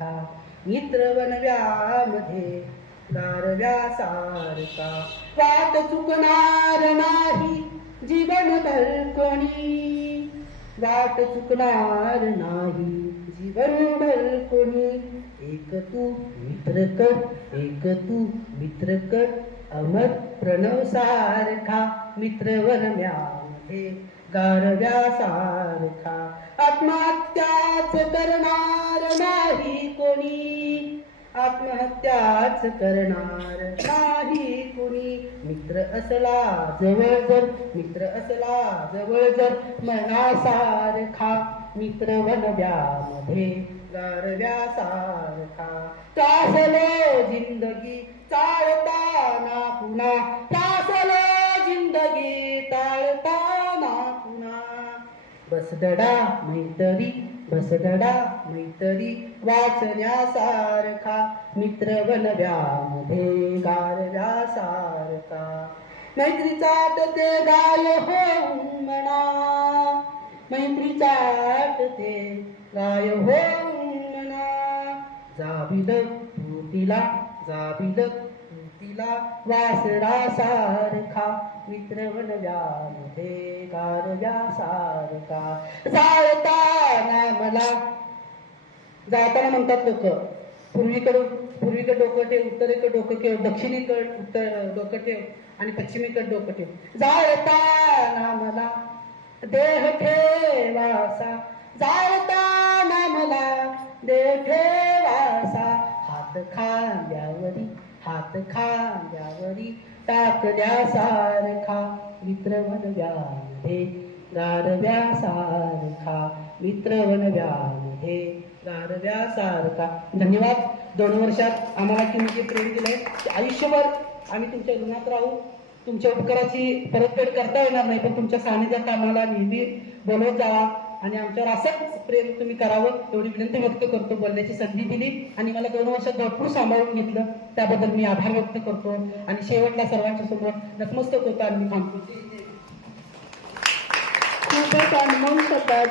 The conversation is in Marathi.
सारखा मित्र बनव्यामध्ये गारव्यासारखा वाट चुकणार नाही जीवनभर कोणी वाट चुकणार नाही जीवनभर कोणी एक तू मित्र कर अमर प्रणव सारखा मित्र बनव्यामध्ये गारव्यासारखा आत्महत्याच करणार नाही कोणी आत्महत्याच करणार नाही कोणी मित्र असला जवळ जर मनासारखा मित्र बनव्यामध्ये गारव्यासारखा त्रासलो जिंदगी चालताना पुन्हा त्रासलो जिंदगी टाळताना पुन्हा बसडा मैतरी वाचण्यासारखा मित्र बनव्यामध्ये गारव्यासारखा मैत्रीचा ते गाय होऊन म्हणा मैत्रीचा ते गाय होऊन म्हणा जाबिल तिला वासरासारखा मित्र बनव्यामध्ये गारव्यासारखा जाताना म्हणतात लोक पूर्वीकडे डोकं ठेव उत्तरेकडे डोकं ठेव दक्षिणेकडे डोकं ठेव आणि पश्चिमेकडे डोकं ठेव जाळताना मला देह ठेवासा जाळताना मला देह ठेवासा हात खांद्यावरी टाकल्यासारखा मित्र बनव्यामध्ये गारव्यासारखा मित्र बनव्यामध्ये गारव्यासारखा. धन्यवाद. 2 वर्षात आम्हाला तुम्ही जे प्रेम दिलंय आयुष्यभर आम्ही तुमच्या ऋणात राहू. तुमच्या उपकाराची परतफेड करता येणार नाही, पण तुमच्या सानिध्यात आम्हाला नेहमी बोलवत जावा आणि आमच्यावर असंच प्रेम तुम्ही करावं एवढी विनंती व्यक्त करतो. बोलण्याची संधी दिली आणि मला 2 वर्षात भरपूर सांभाळून घेतलं त्याबद्दल मी आभार व्यक्त करतो आणि शेवटला सर्वांच्या समोर नतमस्तक होतो आणि मी थांबतो. खूपच अनमोल शब्दात